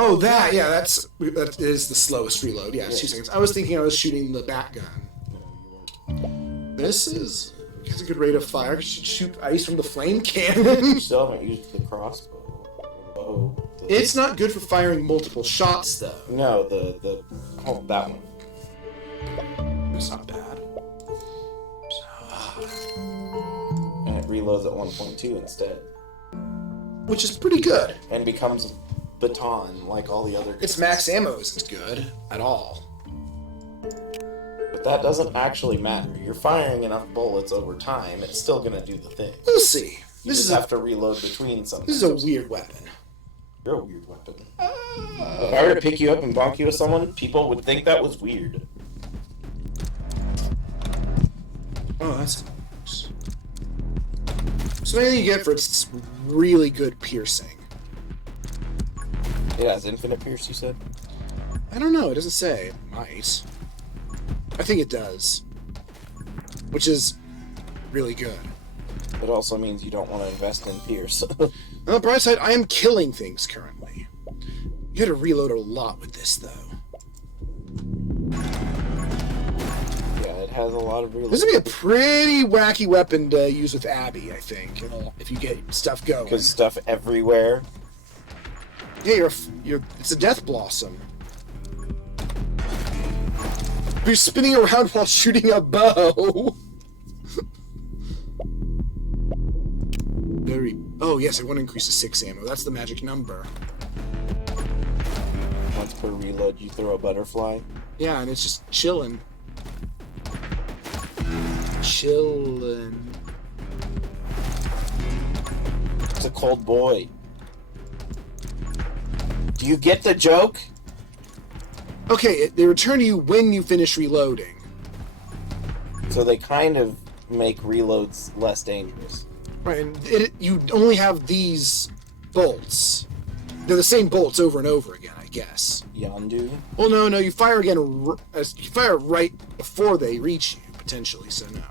Oh, that, yeah, that is the slowest reload. Yeah, it's 2 seconds. I was thinking I was shooting the bat gun. This has a good rate of fire. You should shoot ice from the flame cannon. You still haven't used the crossbow. Bow. It's not good for firing multiple shots, though. No, that one. It's not bad. And it reloads at 1.2 instead. Which is pretty good. And becomes baton like all the other guns. Its max ammo isn't good at all. But that doesn't actually matter. You're firing enough bullets over time, it's still gonna do the thing. We'll see. You just have to reload between some. This is a weird weapon. You're a weird weapon. If I were to pick you up and bonk you with someone, people would think that was weird. Oh, that's nice. So anything you get for its really good piercing. It has infinite pierce, you said? I don't know, it doesn't say. It might. I think it does. Which is really good. It also means you don't want to invest in pierce. On the bright side, I am killing things currently. You gotta reload a lot with this, though. Yeah, it has a lot of reload. This would be a pretty wacky weapon to use with Abby, I think, if you get stuff going. Because stuff everywhere. Yeah, it's a death blossom. You're spinning around while shooting a bow. Oh yes, I want to increase to 6 ammo. That's the magic number. Once per reload, you throw a butterfly. Yeah, and it's just chilling. Chillin'. It's a cold boy. Do you get the joke? Okay, they return to you when you finish reloading. So they kind of make reloads less dangerous. Right, and you only have these bolts. They're the same bolts over and over again, I guess. Yondu? Well, no, you fire again. You fire right before they reach you, potentially, so no.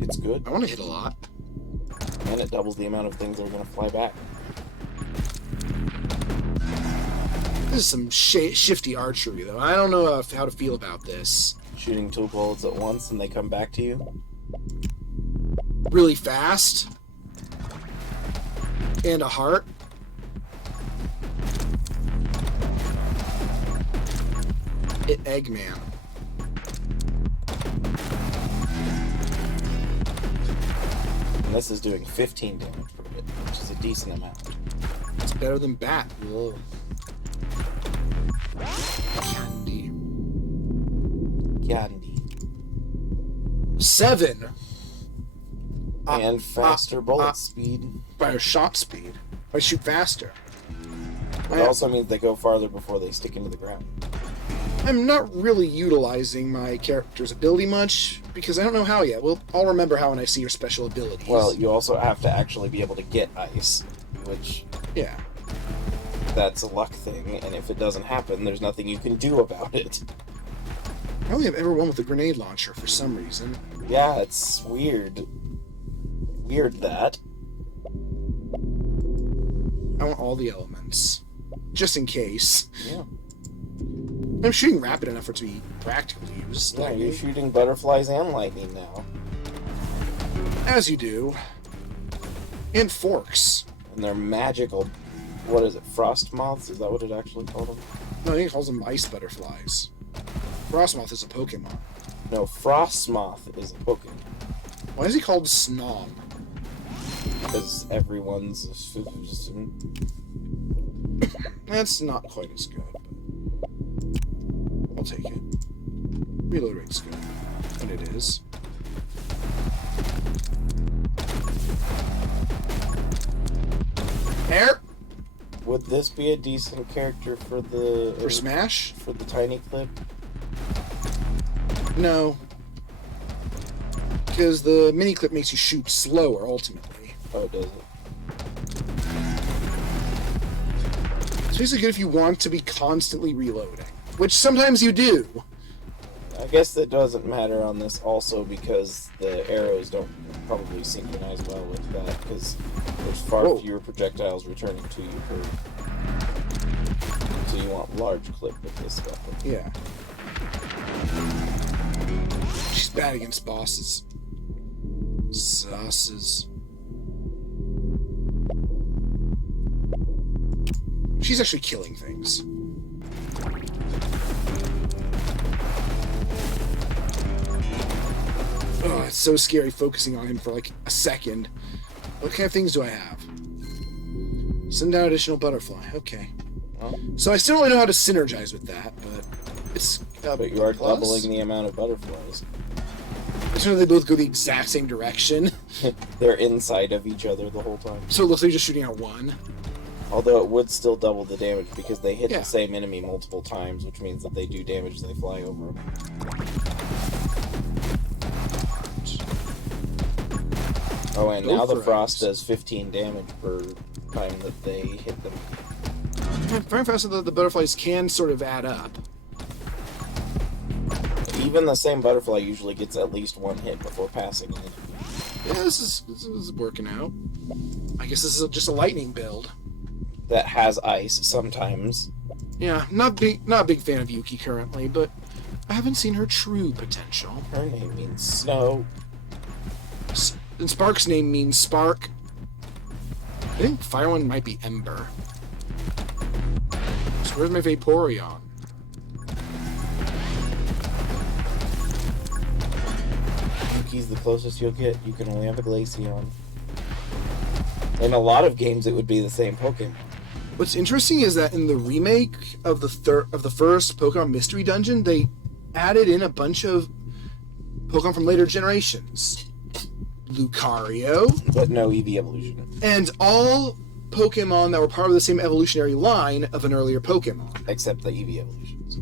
It's good. I want to hit a lot. And it doubles the amount of things that are going to fly back. This is some shifty archery, though. I don't know how to feel about this. Shooting 2 bullets at once and they come back to you? Really fast. And a heart. Hit Eggman. And this is doing 15 damage per hit, which is a decent amount. It's better than Bat. Whoa. Candy. 7. And faster bullet speed. By shot speed. I shoot faster. It also means they go farther before they stick into the ground. I'm not really utilizing my character's ability much, because I don't know how yet. Well, I'll remember how when I see your special abilities. Well, you also have to actually be able to get ice, which... Yeah. That's a luck thing, and if it doesn't happen, there's nothing you can do about it. I only have ever one with a grenade launcher for some reason. Yeah, it's weird. Weird that. I want all the elements. Just in case. Yeah. I'm shooting rapid enough for it to be practical use. Yeah, you're shooting butterflies and lightning now. As you do. And forks. And they're magical. What is it, frost moths? Is that what it actually called them? No, I think it calls them ice butterflies. Frostmoth is a Pokemon. No, Frostmoth is a Pokemon. Why is he called Snom? Because everyone's... That's not quite as good, but I'll take it. Reload rate's good. And it is. There! Would this be a decent character for the... For Smash? For the tiny clip? No. Because the mini clip makes you shoot slower, ultimately. Oh, does it? It's basically good if you want to be constantly reloading. Which sometimes you do. I guess that doesn't matter on this also because the arrows don't probably synchronize well with that because there's far fewer projectiles returning to you per. So you want large clip with this weapon. Yeah. She's bad against bosses. Sauces. She's actually killing things. Oh, it's so scary focusing on him for like a second. What kind of things do I have? Send down additional butterfly. Okay. Well, So I still don't really know how to synergize with that, but it's... but you are doubling the amount of butterflies. So they both go the exact same direction. They're inside of each other the whole time. So it looks like you're just shooting at one. Although it would still double the damage because they hit Yeah. the same enemy multiple times, which means that they do damage as they fly over them. Oh, and now the Frost does 15 damage per time that they hit them. Very fast that the butterflies can sort of add up. Even the same butterfly usually gets at least one hit before passing it. Yeah, this is working out. I guess this is just a lightning build. That has ice sometimes. Yeah, not a big fan of Yuki currently, but I haven't seen her true potential. Her name means snow. And Spark's name means spark. I think Fire one might be Ember. So where's my Vaporeon? Yuki's the closest you'll get. You can only have a Glaceon. In a lot of games, it would be the same Pokemon. What's interesting is that in the remake of the first Pokemon Mystery Dungeon, they added in a bunch of Pokemon from later generations. Lucario. But no Eevee evolution. And all Pokemon that were part of the same evolutionary line of an earlier Pokemon. Except the Eevee evolutions.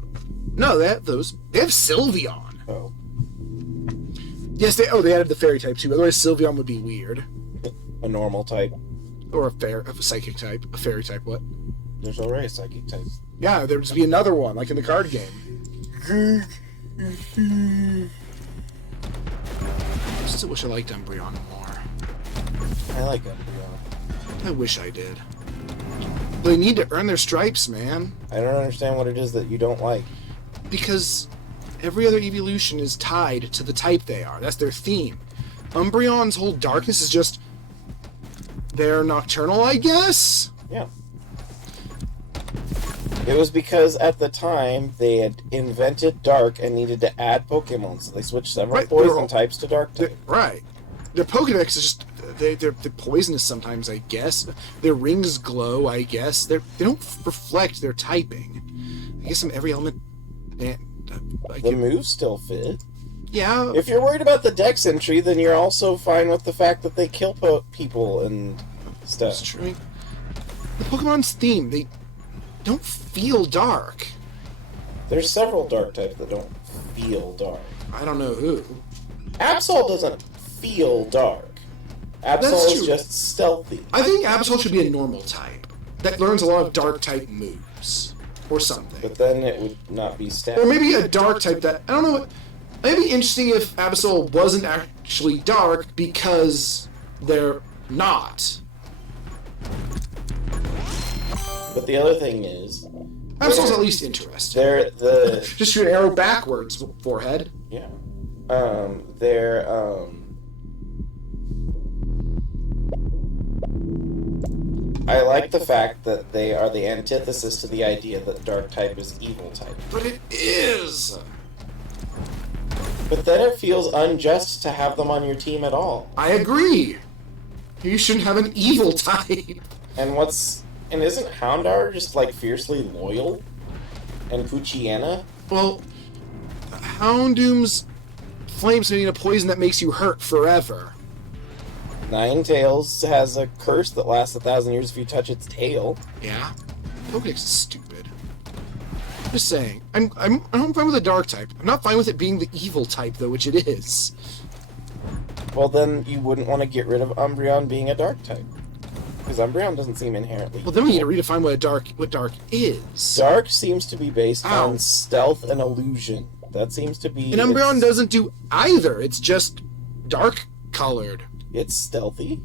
No, they have Sylveon. Oh. Yes, they added the fairy type too. Otherwise, Sylveon would be weird. A normal type. Or a psychic type. A fairy type, what? There's already a psychic type. Yeah, there'd just be another one, like in the card game. I still wish I liked Umbreon more. I like Umbreon. I wish I did. They need to earn their stripes, man. I don't understand what it is that you don't like. Because every other evolution is tied to the type they are. That's their theme. Umbreon's whole darkness is just... they're nocturnal, I guess? Yeah. It was because at the time they had invented Dark and needed to add Pokemon, so they switched several poison types to Dark type. Right. Their Pokedex is just... They're poisonous sometimes, I guess. Their rings glow, I guess. They don't reflect their typing. I guess every element... The moves still fit. Yeah. If you're worried about the Dex entry, then you're also fine with the fact that they kill people and stuff. That's true. The Pokemon's theme, they don't feel dark. There's several Dark types that don't feel dark. I don't know who. Absol doesn't feel dark. Absol is just stealthy. I think Absol should be a normal type that learns a lot of dark type moves or something. But then it would not be stat. Or maybe a dark type that I don't know. It'd be interesting if Absol wasn't actually dark because they're not. But the other thing is, Absol's at least interesting. they're the Just shoot an arrow backwards, forehead. yeah. They're I like the fact that they are the antithesis to the idea that Dark type is evil type. But it is. But then it feels unjust to have them on your team at all. I agree. You shouldn't have an evil type. And isn't Houndour just like fiercely loyal? And Poochyena? Well, Houndoom's flames need a poison that makes you hurt forever. Ninetales has a curse that lasts 1,000 years if you touch its tail. Yeah? Pokedex is stupid. Just saying. I'm fine with the dark type. I'm not fine with it being the evil type, though, which it is. Well, then you wouldn't want to get rid of Umbreon being a dark type. Because Umbreon doesn't seem inherently Well, then we need to redefine what dark is. Dark seems to be based Ow. on stealth and illusion. That seems to be... And Umbreon doesn't do either. It's just dark colored. It's stealthy.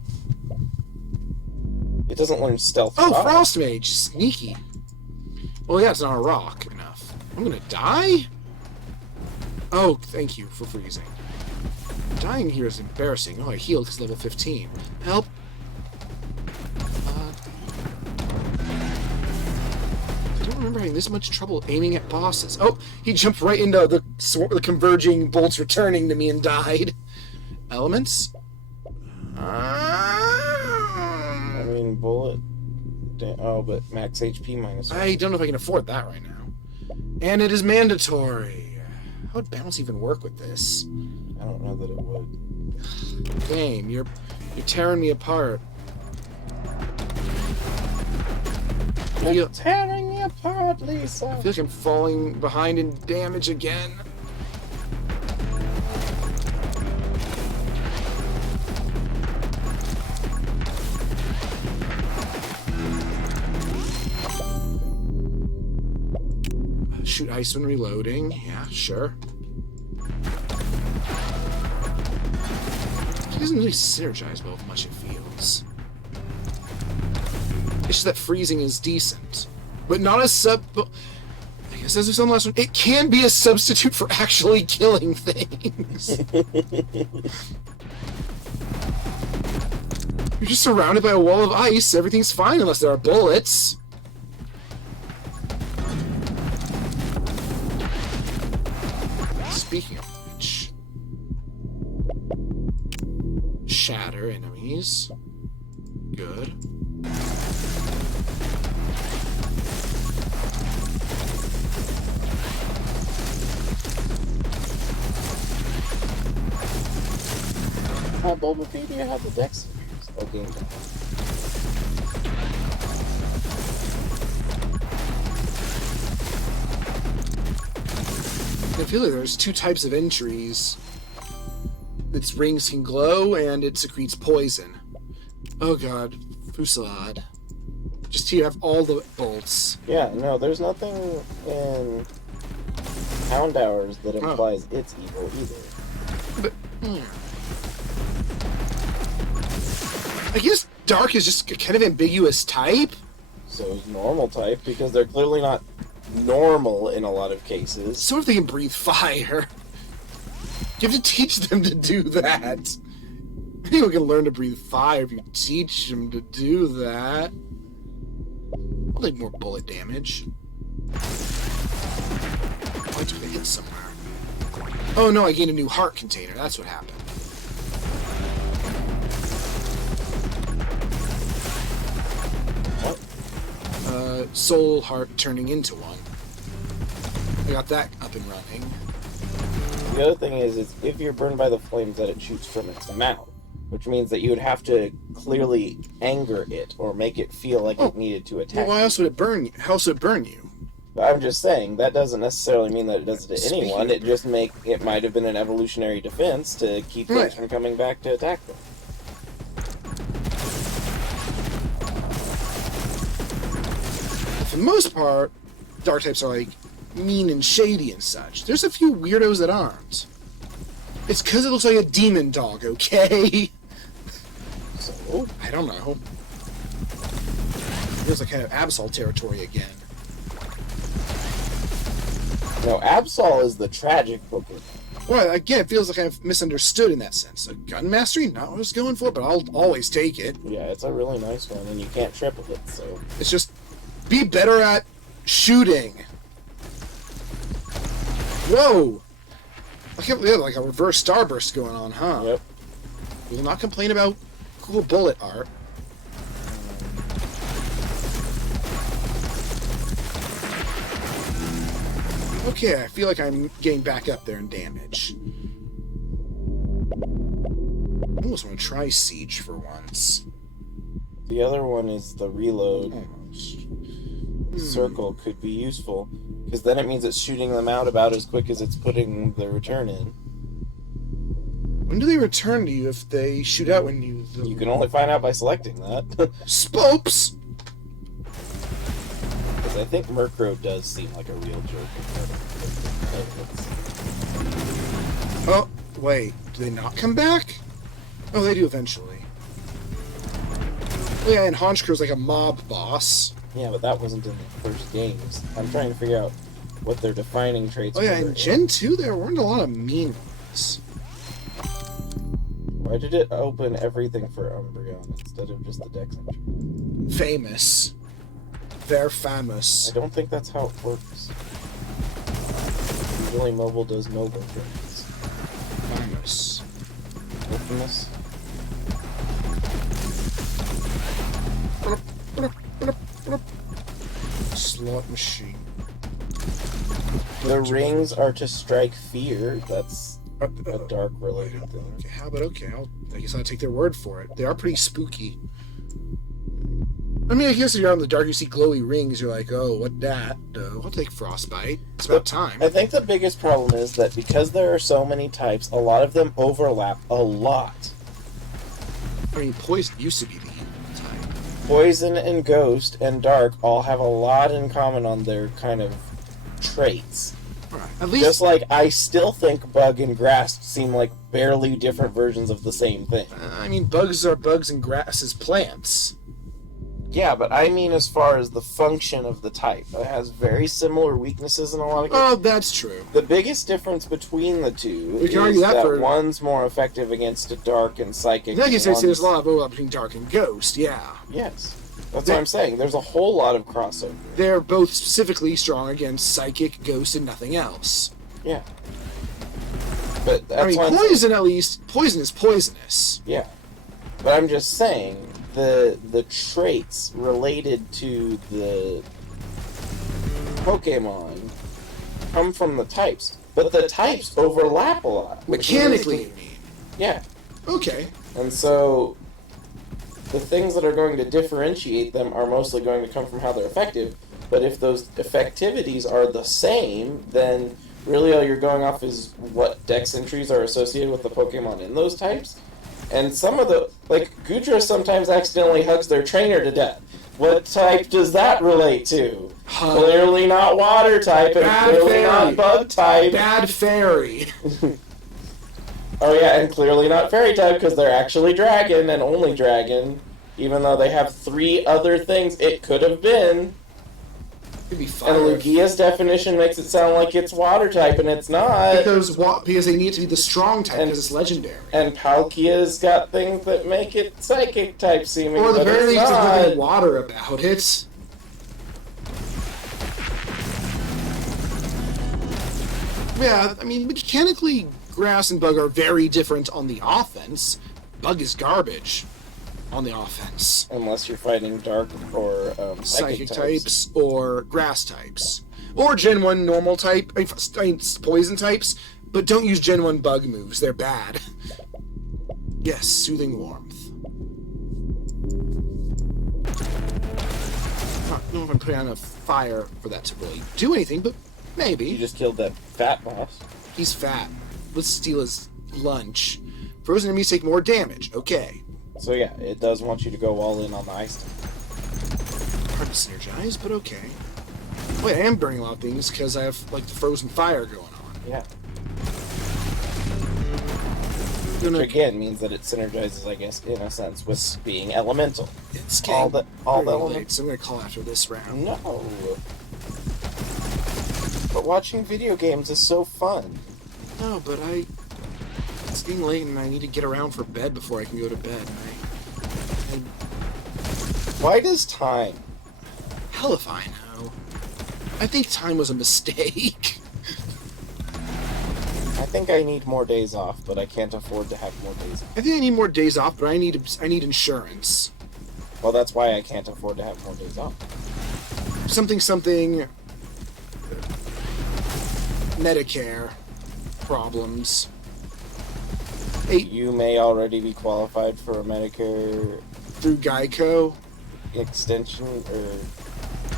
It doesn't learn stealth. Oh, Frost Mage. Sneaky. Well, yeah, it's not a rock enough. I'm gonna die? Oh, thank you for freezing. Dying here is embarrassing. Oh, I healed because level 15. Help. I don't remember having this much trouble aiming at bosses. Oh, he jumped right into the converging bolts returning to me and died. Elements? I mean, bullet... Oh, but max HP minus 1. I don't know if I can afford that right now. And it is mandatory. How would balance even work with this? I don't know that it would. Game, you're tearing me apart. You're tearing me apart, Lisa. I feel like I'm falling behind in damage again. Shoot ice when reloading. Yeah, sure. It doesn't really synergize well with much, it feels. It's just that freezing is decent. But not a sub... I guess as we saw in the last one, it can be a substitute for actually killing things. You're just surrounded by a wall of ice. Everything's fine unless there are bullets. Speaking of which... Shatter enemies. Good. Bulbapedia, do you have the dex? Okay. I feel like there's two types of entries. Its rings can glow, and it secretes poison. Oh god. Fusillade. Just here, have all the bolts. Yeah, no, there's nothing in Hound Hours that implies it's evil either. But, I guess Dark is just a kind of ambiguous type. So is normal type, because they're clearly not normal in a lot of cases. Sort of they can breathe fire. You have to teach them to do that. Anyone can learn to breathe fire if you teach them to do that. I'll take more bullet damage. Oh, I took a hit somewhere. Oh no, I gained a new heart container. That's what happened. What? Soul heart turning into one. I got that up and running. The other thing is if you're burned by the flames that it shoots from its mouth, which means that you would have to clearly anger it or make it feel like it needed to attack. Well, why else would it burn you? How else would it burn you? I'm just saying, that doesn't necessarily mean that it does it to anyone. It just it might have been an evolutionary defense to keep things from coming back to attack them. For the most part, dark types are like mean and shady and such. There's a few weirdos that aren't. It's because it looks like a demon dog, okay? So? I don't know. Feels like kind of Absol territory again. No, Absol is the tragic Pokemon. Well, again, it feels like I've misunderstood in that sense. A gun mastery? Not what I was going for, but I'll always take it. Yeah, it's a really nice one, and you can't triple it, so... It's just, be better at shooting. Whoa! I can't believe like a reverse starburst going on, huh? Yep. We will not complain about cool bullet art. Okay, I feel like I'm getting back up there in damage. I almost want to try Siege for once. The other one is the reload. Almost. Circle could be useful, because then it means it's shooting them out about as quick as it's putting the return in. When do they return to you if they shoot out when you... You can only find out by selecting that. Spopes! Because I think Murkrow does seem like a real jerk. Oh, wait. Do they not come back? Oh, they do eventually. Oh, yeah, and Honchkro's like a mob boss. Yeah, but that wasn't in the first games. I'm trying to figure out what their defining traits were. Oh, yeah, in Gen 2, there weren't a lot of mean ones. Why did it open everything for Umbreon instead of just the Dex entry? Famous. They're famous. I don't think that's how it works. Usually mobile does mobile things. Famous. Infamous? Slot machine. The rings are to strike fear. That's a dark related thing. Okay, how about I guess I'll take their word for it. They are pretty spooky. I mean, I guess if you're out in the dark, you see glowy rings, you're like, oh, what that? I'll take Frostbite. It's about time. I think the biggest problem is that because there are so many types, a lot of them overlap a lot. I mean, Poison used to be the type. Poison and Ghost and Dark all have a lot in common on their kind of traits. Right. At least, just like I still think Bug and Grass seem like barely different versions of the same thing. I mean, bugs are bugs and grass is plants. Yeah, but I mean as far as the function of the type. It has very similar weaknesses in a lot of cases. Oh, that's true. The biggest difference between the two We can is argue that for... one's more effective against a Dark and Psychic. I guess there's a lot of overlap between Dark and Ghost, yeah. Yes. That's what I'm saying. There's a whole lot of crossover. They're both specifically strong against Psychic, Ghost, and nothing else. Yeah. But that's I mean, Poison, at least, Poison is poisonous. Yeah. But I'm just saying, the traits related to the Pokemon come from the types. But the types overlap a lot. Mechanically, you mean? Yeah. Okay. And so the things that are going to differentiate them are mostly going to come from how they're effective. But if those effectivities are the same, then really all you're going off is what dex entries are associated with the Pokemon in those types. And some of the, like, Goodra sometimes accidentally hugs their trainer to death. What type does that relate to? Clearly not water type, and clearly not bug type. Bad fairy. Oh yeah, and clearly not fairy type, because they're actually dragon, and only dragon. Even though they have 3 other things it could have been. It'd be fire. And Lugia's definition makes it sound like it's water type, and it's not. Because they need to be the strong type, because it's legendary. And Palkia's got things that make it psychic type seeming, or the very least, there's not. nothing water about it. Yeah, I mean, mechanically, Grass and Bug are very different on the offense. Bug is garbage on the offense. Unless you're fighting Dark or Psychic types or Grass types. Or Gen 1 normal type, I mean, Poison types, but don't use Gen 1 Bug moves, they're bad. Yes, Soothing Warmth. I don't know if I'm putting on a fire for that to really do anything, but maybe. You just killed that fat boss. He's fat. Let's steal his lunch. Frozen enemies take more damage. Okay. So yeah, it does want you to go all in on the ice type. Hard to synergize, but okay. Wait, I am burning a lot of things because I have, like, the frozen fire going on. Yeah. Which again means that it synergizes, I guess, in a sense, with being elemental. It's all the elements. late, so I'm gonna call after this round. No. But watching video games is so fun. No, but it's getting late and I need to get around for bed before I can go to bed. Why does time? Hell if I know. I think time was a mistake. I think I need more days off, but I can't afford to have more days off. I think I need more days off, but I need insurance. Well, that's why I can't afford to have more days off. Something Medicare problems. You may already be qualified for a Medicare through Geico extension or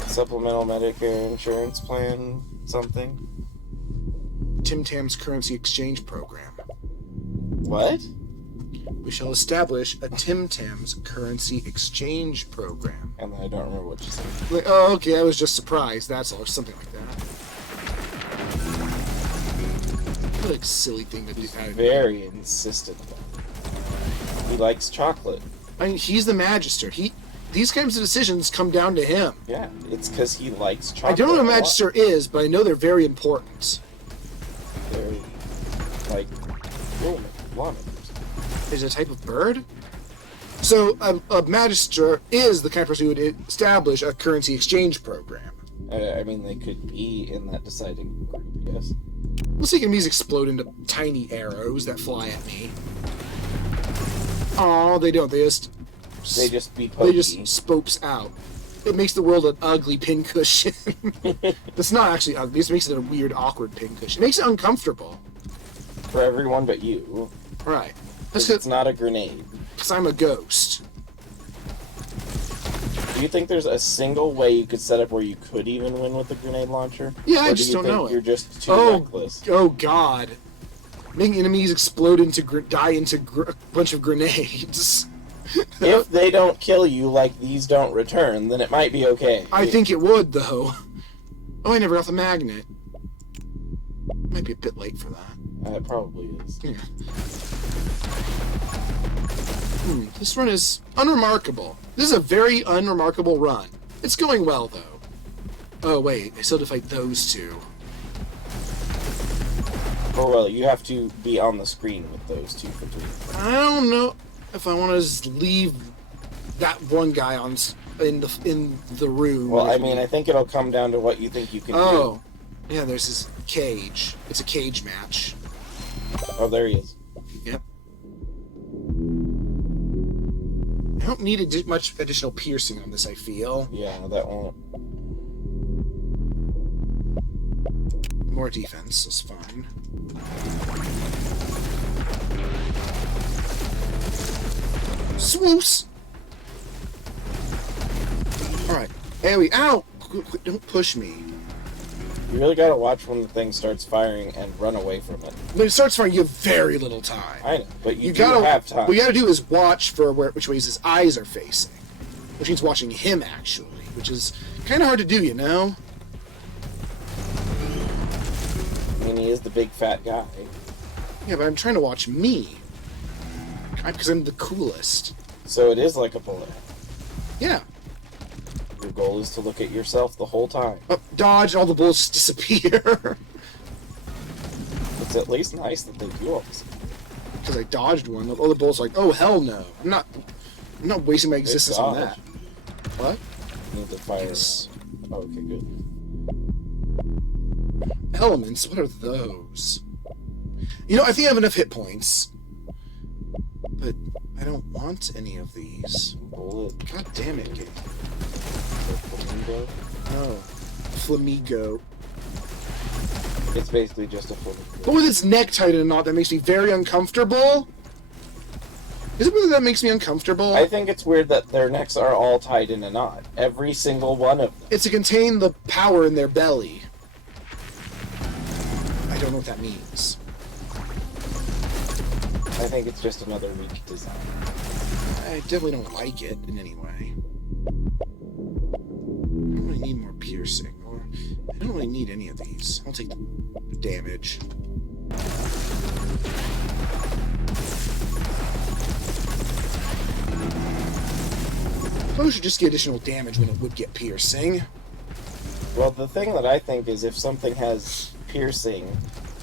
supplemental Medicare insurance plan, something. Tim Tam's currency exchange program. What? We shall establish a Tim Tam's currency exchange program. And I don't remember what you said. Like, oh, okay, I was just surprised. That's all, or something like that. What a silly thing to do. Very insistent. He likes chocolate. I mean, he's the Magister. These kinds of decisions come down to him. Yeah, it's because he likes chocolate. I don't know what a Magister is, but I know they're very important. They're like lawmakers. Is it a type of bird? So a Magister is the kind of person who would establish a currency exchange program. I mean, they could be in that deciding group, yes. We'll see enemies explode into tiny arrows that fly at me. Oh, they don't. They just be pokey. They just spopes out. It makes the world an ugly pincushion. It's not actually ugly. It just makes it a weird, awkward pincushion. It makes it uncomfortable. For everyone but you. Right. It's not a grenade. Because I'm a ghost. Do you think there's a single way you could set up where you could even win with the grenade launcher? Yeah, I or just do you don't think know it. You're just too reckless. Oh God! Making enemies explode die into a bunch of grenades. If they don't kill you like these don't return, then it might be okay. I think it would, though. Oh, I never got the magnet. Might be a bit late for that. It probably is. Yeah. This run is unremarkable. This is a very unremarkable run. It's going well, though. Oh, wait. I still have to fight those two. Oh, well, you have to be on the screen with those two for 3. I don't know if I want to just leave that one guy in the room. Well, I mean, I think it'll come down to what you think you can do. Oh. Yeah, there's this cage. It's a cage match. Oh, there he is. Yep. I don't need much additional piercing on this, I feel. Yeah, that won't. More defense is fine. Swoops! Alright. AoE. Ow! Don't push me. You really gotta watch when the thing starts firing and run away from it. When it starts firing, you have very little time. I know, but you gotta have time. What you gotta do is watch for which ways his eyes are facing. Which means watching him, actually. Which is kind of hard to do, you know? I mean, he is the big fat guy. Yeah, but I'm trying to watch me. Because I'm the coolest. So it is like a bullet. Yeah. Your goal is to look at yourself the whole time. Dodge, all the bullets disappear. It's at least nice that they do all this. Because I dodged one. All the bullets are like, oh, hell no. I'm not wasting my existence on that. What? You need to fire. Yes. Oh, okay, good. Elements? What are those? You know, I think I have enough hit points. But I don't want any of these. Bullet. God damn it, game. Flamingo. Oh. Flamigo. It's basically just a flamingo. But with its neck tight and all, that makes me very uncomfortable. Is it whether that makes me uncomfortable? I think it's weird that their necks are all tied in a knot. Every single one of them. It's to contain the power in their belly. I don't know what that means. I think it's just another weak design. I definitely don't like it in any way. I don't really need more piercing, or I don't really need any of these. I'll take the damage. Probably should just get additional damage when it would get piercing. Well, the thing that I think is if something has piercing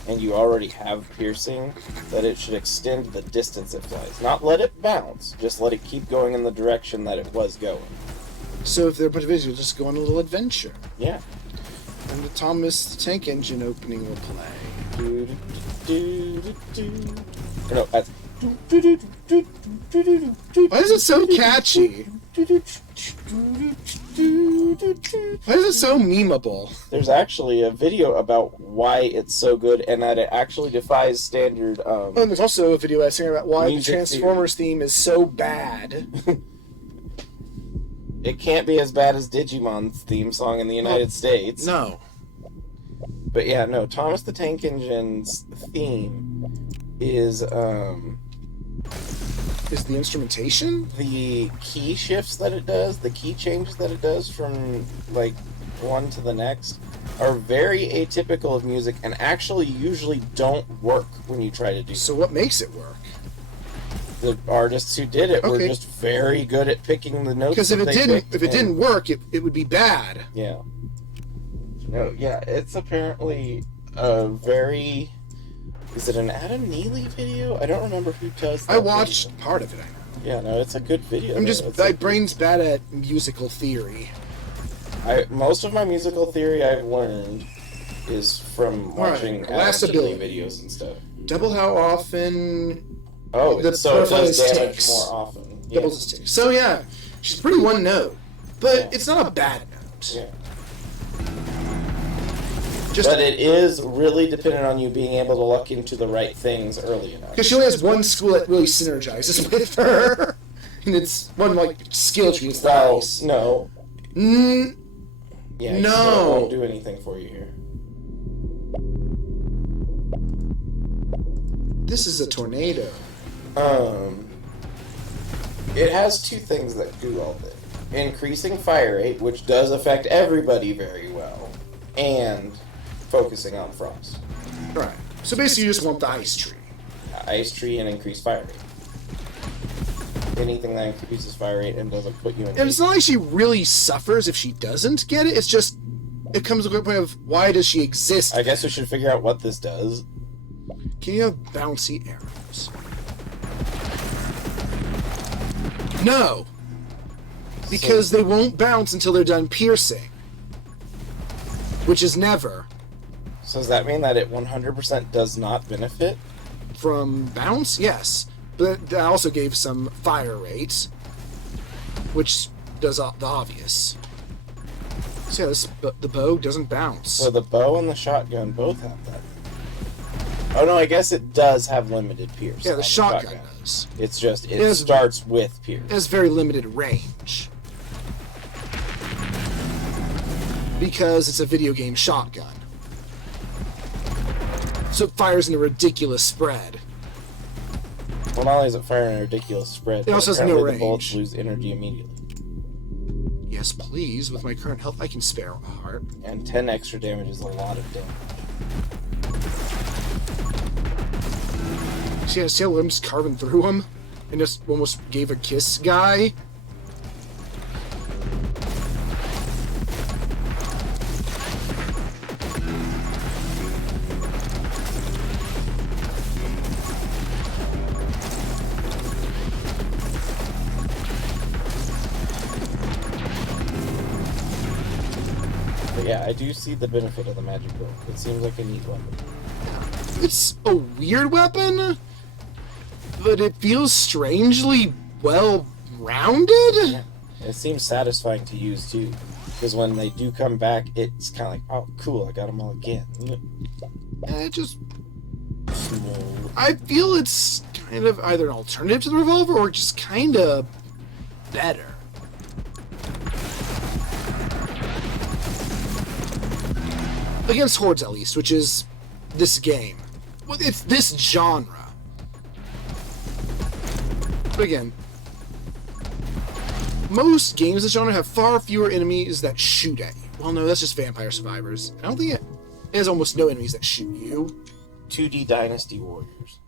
and you already have piercing, that it should extend the distance it flies. Not let it bounce, just let it keep going in the direction that it was going. So if there are a bunch of videos, you'll just go on a little adventure. Yeah. And the Thomas the Tank Engine opening will play. No, that's... Why is it so catchy? Why is it so memeable? There's actually a video about why it's so good and that it actually defies standard. And there's also a video that's saying about why the music Transformers theme is so bad. It can't be as bad as Digimon's theme song in the United States. No. But yeah, no, Thomas the Tank Engine's theme is Is the instrumentation? the key shifts that it does, the key changes that it does from like one to the next. are very atypical of music and actually usually don't work when you try to do So what makes it work? The artists who did it were Okay. just very good at picking the notes. Because if it didn't work, it would be bad. Yeah. No, yeah, it's apparently a very... Is it an Adam Neely video? I don't remember who does that. I watched part of it. Yeah, no, it's a good video. My brain's bad at musical theory. Most of my musical theory I've learned is from watching Adam Neely videos and stuff. Double how often... Oh, so it does damage ticks. more often. Yeah. Doubles its ticks. So yeah, she's pretty one note, but it's not a bad note. Yeah. Just but it is really dependent on you being able to luck into the right things early enough. Because she only has one school that really synergizes with her, and it's one skill tree. It's nice. No. Yeah. No. It won't do anything for you here. This is a tornado. It has two things that do all this. Increasing fire rate, which does affect everybody very well, and focusing on frost. Right. So basically you just want the ice tree. Ice tree and increased fire rate. Anything that increases fire rate and doesn't put you in... And it's not like she really suffers if she doesn't get it, it's just... It comes to the point of, why does she exist? I guess we should figure out what this does. Can you have bouncy arrows? No! Because they won't bounce until they're done piercing. Which is never. So does that mean that it 100% does not benefit? From bounce? Yes. But that also gave some fire rate. Which does the obvious. So yeah, the bow doesn't bounce. So the bow and the shotgun both have that. Oh no, I guess it does have limited pierce. Yeah, the shotgun does. It's just, it starts with pierce. It has very limited range. Because it's a video game shotgun. So it fires in a ridiculous spread. Well, not only is it firing a ridiculous spread, it also has no apparently range. The bullets lose energy immediately. Yes, please. With my current health, I can spare a heart. And 10 extra damage is a lot of damage. See how limbs carving through him? And just almost gave a kiss guy? But yeah, I do see the benefit of the magic bow. It seems like a neat weapon. It's a weird weapon, but it feels strangely well-rounded. Yeah. It seems satisfying to use too, because when they do come back, it's kind of like, oh, cool, I got them all again. I feel it's kind of either an alternative to the revolver or just kind of better. Against hordes, at least, which is this game. Well, it's this genre. But again, most games of this genre have far fewer enemies that shoot at you. Well, no, that's just Vampire Survivors. I don't think it has almost no enemies that shoot you. 2D Dynasty Warriors.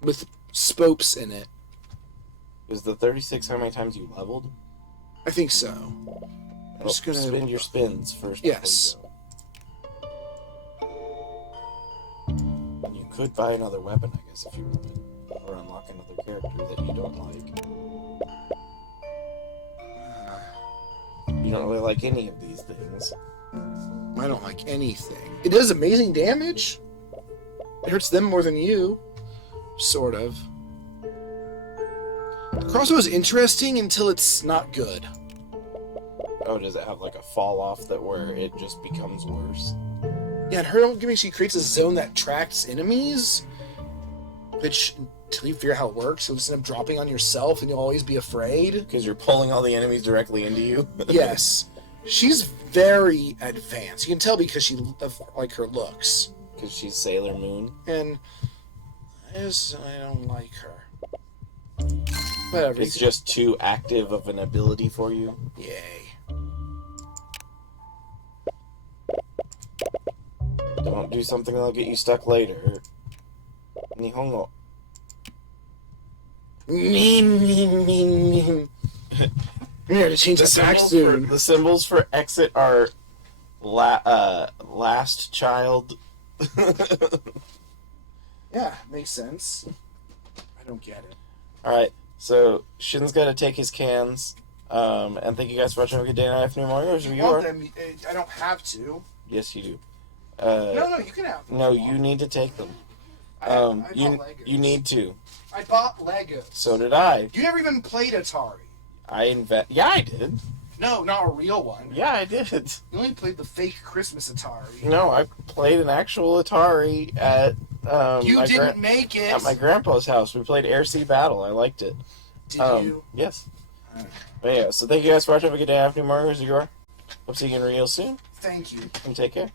With spokes in it. Is the 36 how many times you leveled? I think so. I'm just gonna spend your spins first. Yes. You could buy another weapon, I guess, if you wanted. Or unlock another character that you don't like. You don't really like any of these things. I don't like anything. It does amazing damage. It hurts them more than you. Sort of. The crossbow is interesting until it's not good. Oh, does it have like a fall off that where it just becomes worse? Yeah, and her don't give me she creates a zone that tracks enemies. Which until you figure out how it works, you'll just end up dropping on yourself and you'll always be afraid. Because you're pulling all the enemies directly into you? Yes. She's very advanced. You can tell because of like her looks. Because she's Sailor Moon. And I don't like her. Whatever. It's just too active of an ability for you. Yay. do something that'll get you stuck later. Nihongo. You're gonna change the sax soon. The symbols for exit are last child. Yeah, makes sense. I don't get it. Alright, so Shin's got to take his cans. And thank you guys for watching. Have a good day and afternoon, morning. Or You want them, I don't have to. Yes, you do. No, you can have them. No, you need to take them. I bought Legos. You need to. I bought Legos. So did I. You never even played Atari. Yeah, I did. No, not a real one. Yeah, I did. You only played the fake Christmas Atari. No, I played an actual Atari at you didn't make it. At my grandpa's house. We played Air Sea Battle. I liked it. Did you? Yes. But yeah, so thank you guys for watching. Have a good day, afternoon, morning, as you are. Hope to see you again real soon. Thank you. And take care.